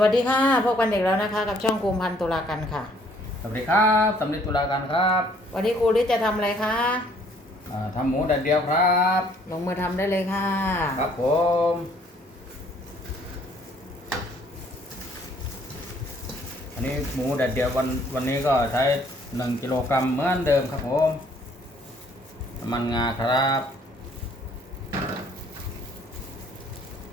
วัสดีค่ะพบกันอีกแล้วนะคะ กับช่องคุมพันตุลากันค่ะ สวัสดีครับสำลิดตุลาการครับวันนี้ครูฤทธิ์จะทำอะไรคะอ่าทำหมูแดดเดียวครับ ลงมือทำได้เลยค่ะ ครับผมอันนี้หมูแดดเดียววันวันนี้ก็ใช้หนึ่งกิโลกรัมเหมือนเดิมครับผมน้ำมันงาครับ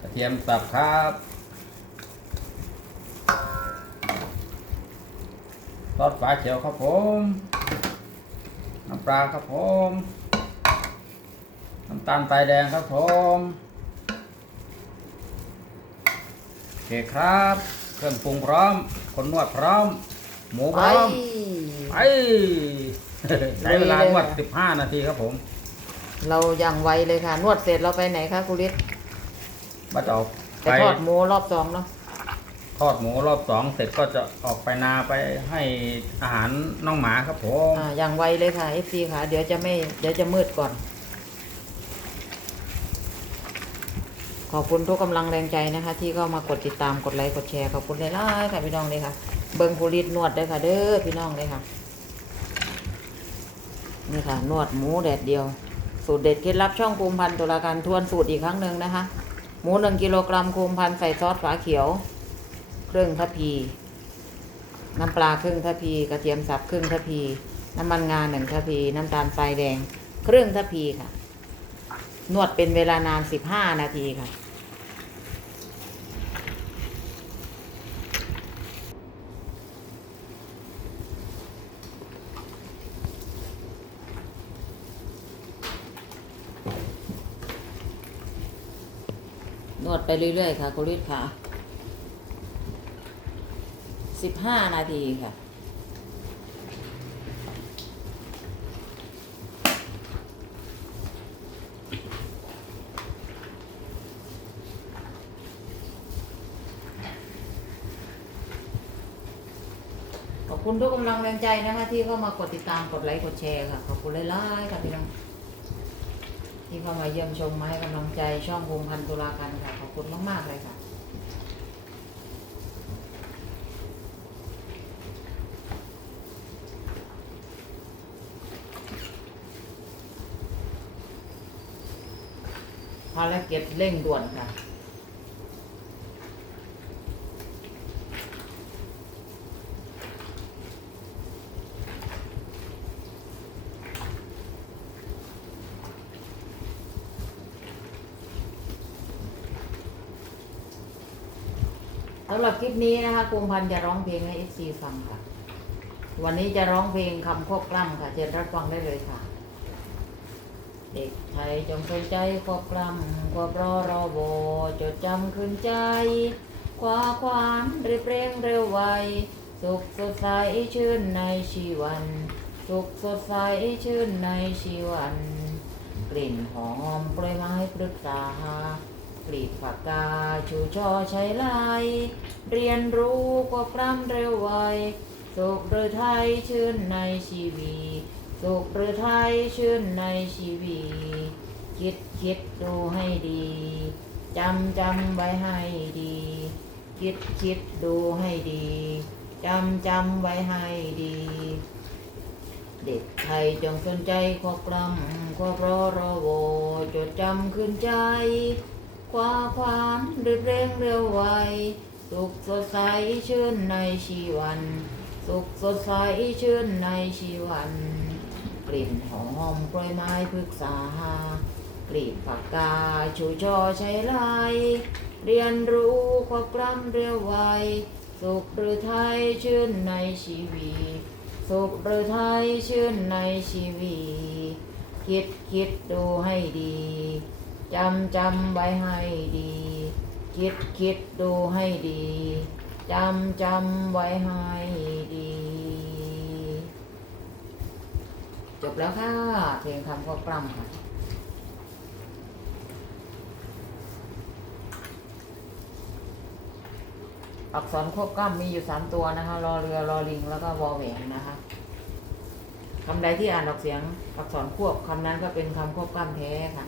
กระเทียมสับครับ ซอสฝาเขียวครับผม น้ำปลาครับผม น้ำตาลทรายแดงครับผมโอเคครับ เครื่องปรุงพร้อม คนนวดพร้อม หมูพไปร้อมไปใช้เวลานวด 15 นาทีครับผม เราอย่างไวเลยค่ะ นวดเสร็จเราไปไหนคะครูฤทธิ์ว่าจะออกไปไปทอดหมูรอบสองเนาะ ทอดหมูรอบสองเสร็จก็จะออกไปนาไปให้อาหารน้องหมาครับผมอ่าอย่างไวเลยค่ะ FC ค่ะ เดี๋ยวจะไม่เดี๋ยวจะมืดก่อน ขอบคุณทุกกำลังแรงใจนะคะ ที่เข้ามากดติดตามกดไลค์กดแชร์ขอบคุณหลายๆค่ะพี่น้องเลยค่ะ เบิงครูฤทธิ์นวดด้วยค่ะ เด้อพี่น้องเลยค่ะนี่ค่ะ นวดหมูแดดเดียว สูตรเด็ดเคล็ดลับช่องคุมพันตุลาการทวนสูตรอีกครั้งหนึ่งนะคะ หมูหนึ่งกิโลกรัมคุมพันใส่ซอสฝาเขียว รึ่งทัพพี น้ำปลาครึ่งทัพพี กระเทียมสับครึ่งทัพพี น้ำมันงาหนึ่งทัพพี น้ำตาลทรายแดง ครึ่งทัพพีค่ะ นวดเป็นเวลานานสิบห้านาทีค่ะ นวดไปเรื่อยๆค่ะคุณฤทธิ์ค่ะ สิบห้านาทีค่ะ ขอบคุณทุกกำลังแรงใจนะคะที่เข้ามากดติดตามกดไลค์กดแชร์ค่ะ ขอบคุณหลายๆค่ะพี่น้องที่เข้ามาเยี่ยมชมมาให้กำลังใจช่องวงพันตุลากันค่ะ ขอบคุณมาก ๆ เลยค่ะ ภารกิจเร่งด่วนค่ะ สำหรับคลิปนี้นะคะกรุงพันธ์จะร้องเพลงให้เอฟซีฟังค่ะ วันนี้จะร้องเพลงคำควบกล้ำค่ะเชิญรับฟังได้เลยค่ะ เด็กไทยจงสนใจควบกล้ำควบรอรอโบจดจำขึ้นใจ คว้าความรีบเร่งเร็วไว สุขสดใสชื่นในชีวัน สุขสดใสชื่นในชีวัน กลิ่นหอมกล้วยไม้พฤกษากลีบปากกาชูช่อใช้ลาย เรียนรู้ก็กล้ำเร็วไว สุขหรือไทยชื่นในชีวี สุขหรือไทยชื่นในชีวีคิดคิดดูให้ดีจำจำไว้ให้ดี คิดคิดดูให้ดีจำจำไว้ให้ดี เด็กไทยจงสนใจควบกล้ำควบรอรอโวจดจำขึ้นใจ คว้าความรีบเร่งเร็วไวสุขสดใสชื่นในชีวัน สุขสดใสชื่นในชีวัน กลิ่นหอมกล้วยไม้พฤกษากลีบปากกาชูชอใช้ลายเรียนรู้ควบกล้ำเร็วไวสุขหรือไทยชื่นในชีวีสุขหรือไทยชื่นในชีวีคิดคิดดูให้ดีจำจำไว้ให้ดี คิดคิดดูให้ดีจำจำไว้ให้ดี จ บแล้วค่ะ เพลงคำควบกล้ำค่ะอักษรควบกล้ำมีอยู่สามตัวนะคะรอเรือรอลิงแล้วก็วอแหวนนะคะคำใดที่อ่านออกเสียงอักษรควบคำนั้นก็เป็นคำควบกล้ำแท้ค่ะ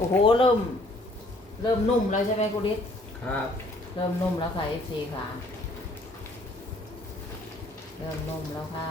โอ้โหเริ่ม เริ่มนุ่มแล้วใช่ไหมคุณฤทธิ์ครับ เริ่มนุ่มแล้วค่ะ FC ค่ะ เริ่มนุ่มแล้วค่ะ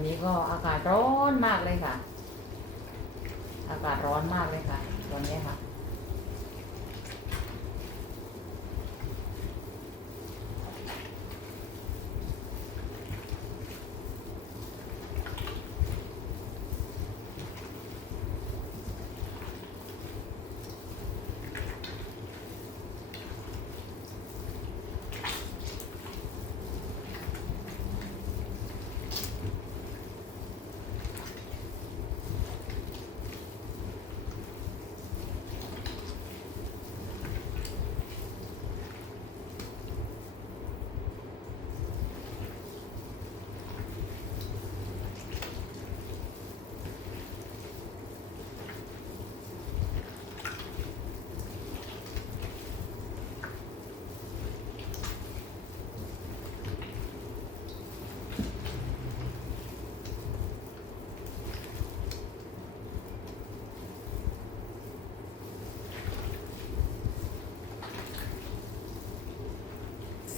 วันนี้ก็อากาศร้อนมากเลยค่ะ อากาศร้อนมาก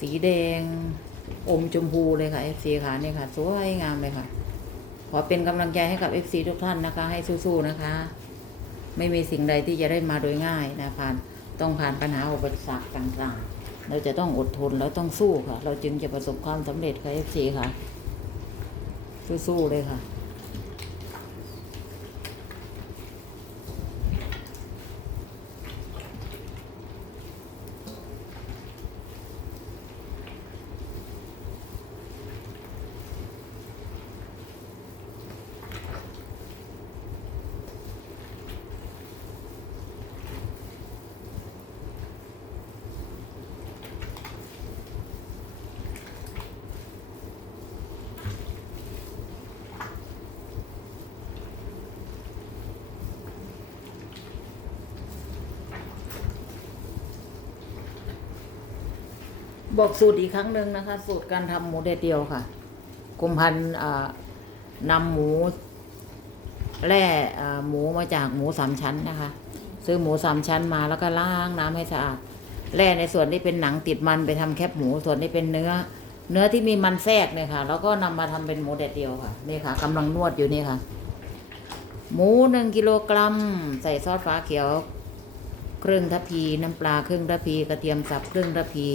สีแดง อมชมพูเลยค่ะ FC ค่ะนี่ค่ะ สวยงามเลยค่ะ ขอเป็นกำลังใจให้กับ FC ทุกท่านนะคะ ให้สู้ๆนะคะ ไม่มีสิ่งใดที่จะได้มาโดยง่ายนะผ่านต้องผ่านปัญหาอุปสรรคต่างๆ เราจะต้องอดทนแล้วต้องสู้ค่ะ เราจึงจะประสบความสำเร็จค่ะ FC ค่ะ สู้ๆเลยค่ะ บอกสูตรอีกครั้งหนึ่งนะคะ สูตรการทำหมูแดดเดียวค่ะกุมพันธ์อ่านำหมูแร่หมูมาจากหมูสามชั้นนะคะ ซื้อหมูสามชั้นมาแล้วก็ล้างน้ำให้สะอาดแร่ในส่วนที่เป็นหนังติดมันไปทำแคบหมูส่วนที่เป็นเนื้อ เนื้อที่มีมันแทรกเนี่ยค่ะ แล้วก็นำมาทำเป็นหมูแดดเดียวค่ะนี่ค่ะกำลังนวดอยู่นี่ค่ะ หมูหนึ่งกิโลกรัม ใส่ซอสฟ้าเขียว ครึ่งทัพีน้ำปลาครึ่งทัพีกระเทียมสับครึ่งทัพี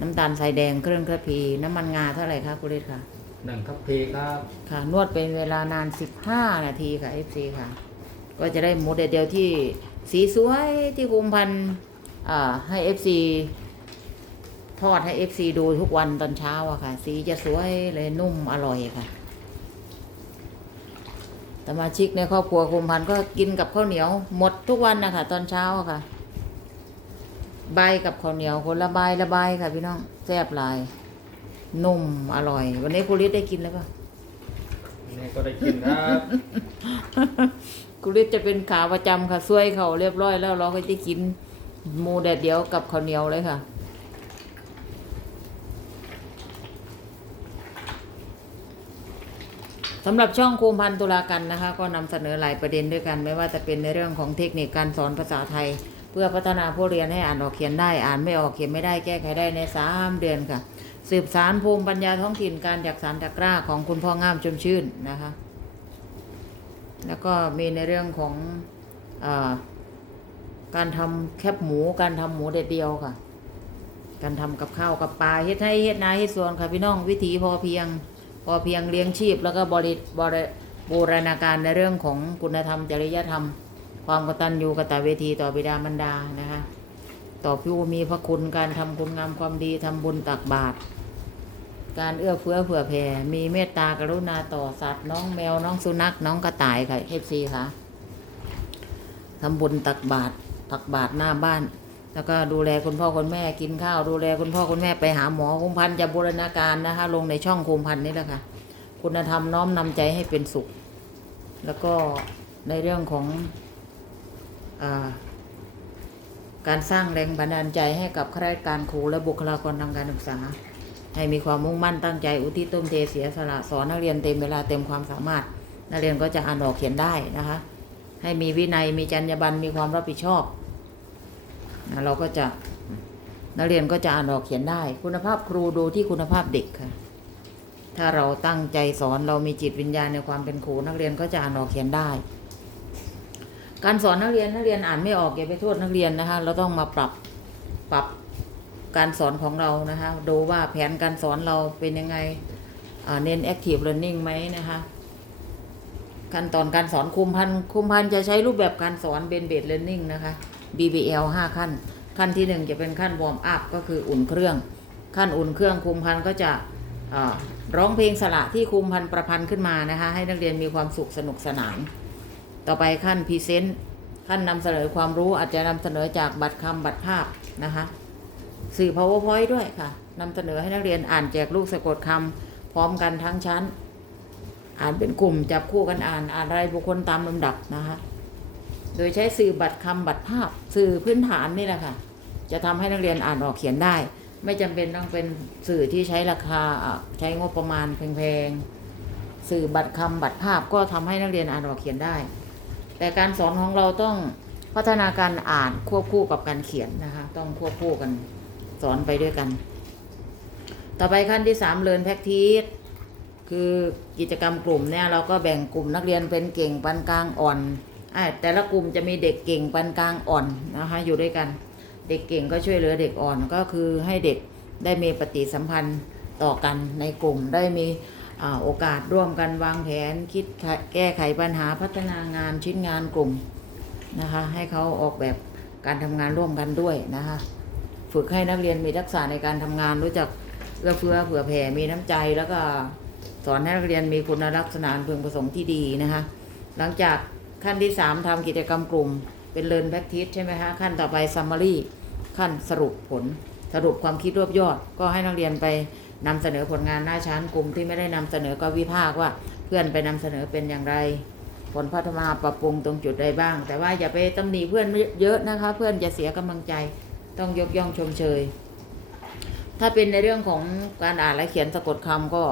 น้ำตาลทรายแดงเครื่องกระพีน้ำมันงาเท่าไหร่คะคุณฤทธิ์ค่ะ หนึ่งทัพเพครับค่ะ นวดเป็นเวลานาน 15 นาทีค่ะ FC ค่ะ ก็จะได้หมูเด็ดเดียวที่สีสวยที่คุมพันธุ์อ่าให้ FC ทอดให้ FC ดูทุกวันตอนเช้าอะค่ะ สีจะสวยเลยนุ่มอร่อยค่ะสมาชิกในครอบครัวคุมพันธุ์ก็กินกับข้าวเหนียวหมดทุกวันนะคะตอนเช้าอะค่ะ ใบกับข้าวเหนียวคนละใบละใบค่ะพี่น้องแซ่บหลายนุ่มอร่อย วันนี้คุณฤทธิ์ได้กินแล้วปะนี่ก็ได้กินครับคุณฤทธิ์จะเป็นขาประจำค่ะช่วยเขาเรียบร้อยแล้วเราก็จะกินหมูแดดเดียวกับข้าวเหนียวเลยค่ะสำหรับช่องคูมพันตุลากันนะคะ ก็นำเสนอหลายประเด็นด้วยกัน ไม่ว่าจะเป็นในเรื่องของเทคนิคการสอนภาษาไทยเพื่อพัฒนาผู้เรียนให้อ่านออกเขียนได้อ่านไม่ออกเขียนไม่ได้แก้ไขได้ในสามเดือนค่ะ สืบสารภูมิปัญญาท้องถิ่นการจักสารจักกร้าของคุณพ่องามชมชื่นนะคะ แล้วก็มีในเรื่องของอการทำแคบหมูการทำหมูเด็ดเดียวค่ะ การทำกับข้าวกับปลาเฮ็ดให้เฮ็ดนาเฮ็ดสวนค่ะพี่น้องวิถีพอเพียง พอเพียงเลี้ยงชีพ แล้วก็บริบริบูรณาการในเรื่องของคุณธรรมจริยธรรม ความกตัญญูกตเวทีต่อบิดามารดานะคะ ต่อผู้มีพระคุณการทำคุณงามความดีทำบุญตักบาตรการเอื้อเฟื้อเผื่อแผ่ มีเมตตากรุณาต่อสัตว์น้องแมวน้องสุนัขน้องกระต่ายค่ะเอฟซีค่ะทำบุญตักบาตรตักบาตรหน้าบ้าน แล้วก็ดูแลคุณพ่อคุณแม่กินข้าว ดูแลคุณพ่อคุณแม่ไปหาหมอคุมพันธ์จะบูรณาการนะคะ ลงในช่องคุมพันธ์นี่แหละค่ะ คุณธรรมน้อมนำใจให้เป็นสุข แล้วก็ในเรื่องของ การสร้างแรงบันดาลใจให้กับข้าราชการครูและบุคลากรทางการศึกษา ให้มีความมุ่งมั่นตั้งใจอุทิศตุ้มเทเสียสละสอนนักเรียนเต็มเวลาเต็มความสามารถ นักเรียนก็จะอ่านออกเขียนได้นะคะ ให้มีวินัยมีจรรยาบรรณมีความรับผิดชอบเราก็จะนักเรียนก็จะอ่านออกเขียนได้ คุณภาพครูดูที่คุณภาพเด็กค่ะ ถ้าเราตั้งใจสอนเรามีจิตวิญญาณในความเป็นครูนักเรียนก็จะอ่านออกเขียนได้ การสอนนักเรียนนักเรียนอ่านไม่ออกอย่าไปโทษนักเรียนนะคะ เราต้องมาปรับปรับการสอนของเรานะคะดูว่าแผนการสอนเราเป็นยังไงเน้น active learning ไหมนะคะขั้นตอนการสอนคุมพันคุมพันจะใช้รูปแบบการสอนเบนเบดเล a r n i n g นะคะ BBL 5 ขั้น ขั้นที่หนึ่งจะเป็นขั้นวอร์มอัพก็คืออุ่นเครื่อง ขั้นอุ่นเครื่องคุมพันก็จะร้องเพลงสละที่คุมพันประพันธ์ขึ้นมานะคะ ให้นักเรียนมีความสุขสนุกสนาน ต่อไปขั้นพรีเซนต์ขั้นนำเสนอความรู้อาจจะนำเสนอจากบัตรคำบัตรภาพนะคะ สื่อ powerpoint ด้วยค่ะนำเสนอให้นักเรียนอ่านแจกลูกสะกดคำพร้อมกันทั้งชั้น อ่านเป็นกลุ่มจับคู่กันอ่านอ่านรายบุคคลตามลำดับนะคะ โดยใช้สื่อบัตรคำบัตรภาพ สื่อพื้นฐานนี่แหละค่ะ จะทำให้นักเรียนอ่านออกเขียนได้ ไม่จำเป็นต้องเป็นสื่อที่ใช้ราคาใช้งบประมาณแพงๆสื่อบัตรคำบัตรภาพก็ทำให้นักเรียนอ่านออกเขียนได้ แต่การสอนของเราต้องพัฒนาการอ่านควบคู่กับการเขียนนะคะ ต้องควบคู่กันสอนไปด้วยกัน ต่อไปขั้นที่สามเรียนแพ็กทีสคือกิจกรรมกลุ่มเนี่ยเราก็แบ่งกลุ่มนักเรียนเป็นเก่งปานกลางอ่อนอแต่ละกลุ่มจะมีเด็กเก่งปานกลางอ่อนนะคะอยู่ด้วยกัน เด็กเก่งก็ช่วยเหลือเด็กอ่อนก็คือให้เด็กได้มีปฏิสัมพันธ์ต่อกันในกลุ่มได้มี โอกาสร่วมกันวางแผนคิดแก้ไขปัญหาพัฒนางานชิ้นงานกลุ่มนะคะให้เขาออกแบบการทำงานร่วมกันด้วยนะคะฝึกให้นักเรียนมีทักษะในการทำงานรู้จักเอื้อเฟื้อเผื่อแผ่มีน้ำใจแล้วก็สอนให้นักเรียนมีคุณลักษณะอันพึงประสงค์ที่ดีนะคะหลังจากขั้นที่ 3ทำกิจกรรมกลุ่ม เป็นเรียนแบ็กทิสใช่ไหมคะขั้นต่อไปซัมมารีขั้นสรุปผล สรุปความคิดรวบยอด ก็ให้นักเรียนไป นำเสนอผลงานหน้าชั้นกลุ่มที่ไม่ได้นำเสนอก็วิพากษ์ว่า เพื่อนไปนำเสนอเป็นอย่างไร ผลพัฒนาปรับปรุงตรงจุดใดบ้าง แต่ว่าอย่าไปตำหนิเพื่อนเยอะนะคะ เพื่อนจะเสียกำลังใจต้องยกย่องชมเชย ถ้าเป็นในเรื่องของการอ่านและเขียนสะกดคำก็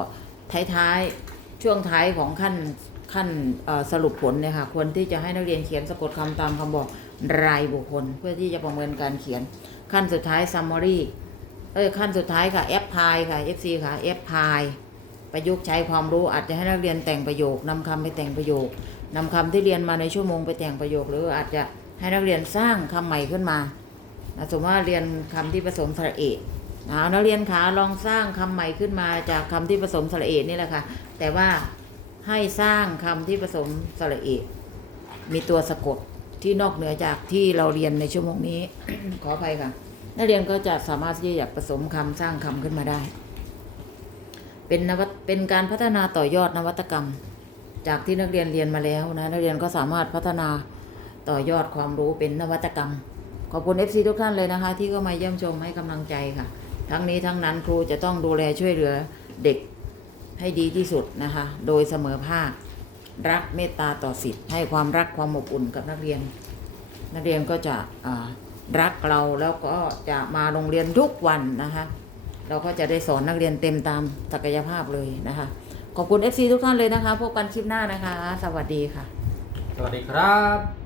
ท้ายๆช่วงท้ายของขั้นขั้นสรุปผลเนี่ยค่ะควรที่จะให้นักเรียนเขียนสะกดคำตามคำบอกรายบุคคล เพื่อที่จะประเมินการเขียนขั้นสุดท้าย summary เอ้ยขั้นสุดท้ายค่ะ f p i ค่ะ fc ค่ะ f p i ประยุกต์ใช้ความรู้อาจจะให้นักเรียนแต่งประโยคนำคำไปแต่งประโยคนำคำที่เรียนมาในชั่วโมงไปแต่งประโยค หรืออาจจะให้นักเรียนสร้างคำใหม่ขึ้นมาสมมติว่าเรียนคำที่ผสมสระเอกนะนักเรียนขาลองสร้างคำใหม่ขึ้นมาจากคำที่ผสมสระเอกนี่แหละค่ะ แต่ว่าให้สร้างคำที่ผสมสระเอกมีตัวสะกดที่นอกเหนือจากที่เราเรียนในชั่วโมงนี้ ขออภัยค่ะ นักเรียนก็จะสามารถที่จะผสมคำสร้างคำขึ้นมาได้ เป็นนวัตเป็นการพัฒนาต่อยอดนวัตกรรม จากที่นักเรียนเรียนมาแล้วนะนักเรียนก็สามารถพัฒนาต่อยอดความรู้เป็นนวัตกรรม ขอบคุณ FC ทุกท่านเลยนะคะ ที่ก็มาเยี่ยมชมให้กำลังใจค่ะ ทั้งนี้ทั้งนั้นครูจะต้องดูแลช่วยเหลือเด็กให้ดีที่สุดนะคะ โดยเสมอภาค รักเมตตาต่อสิทธิ์ให้ความรักความอบอุ่นกับนักเรียน นักเรียนก็จะอ่า รักเราแล้วก็จะมาโรงเรียนทุกวันนะคะเราก็จะได้สอนนักเรียนเต็มตามศักยภาพเลยนะคะ ขอบคุณ FC ทุกท่านเลยนะคะ พบกันคลิปหน้านะคะ สวัสดีค่ะ สวัสดีครับ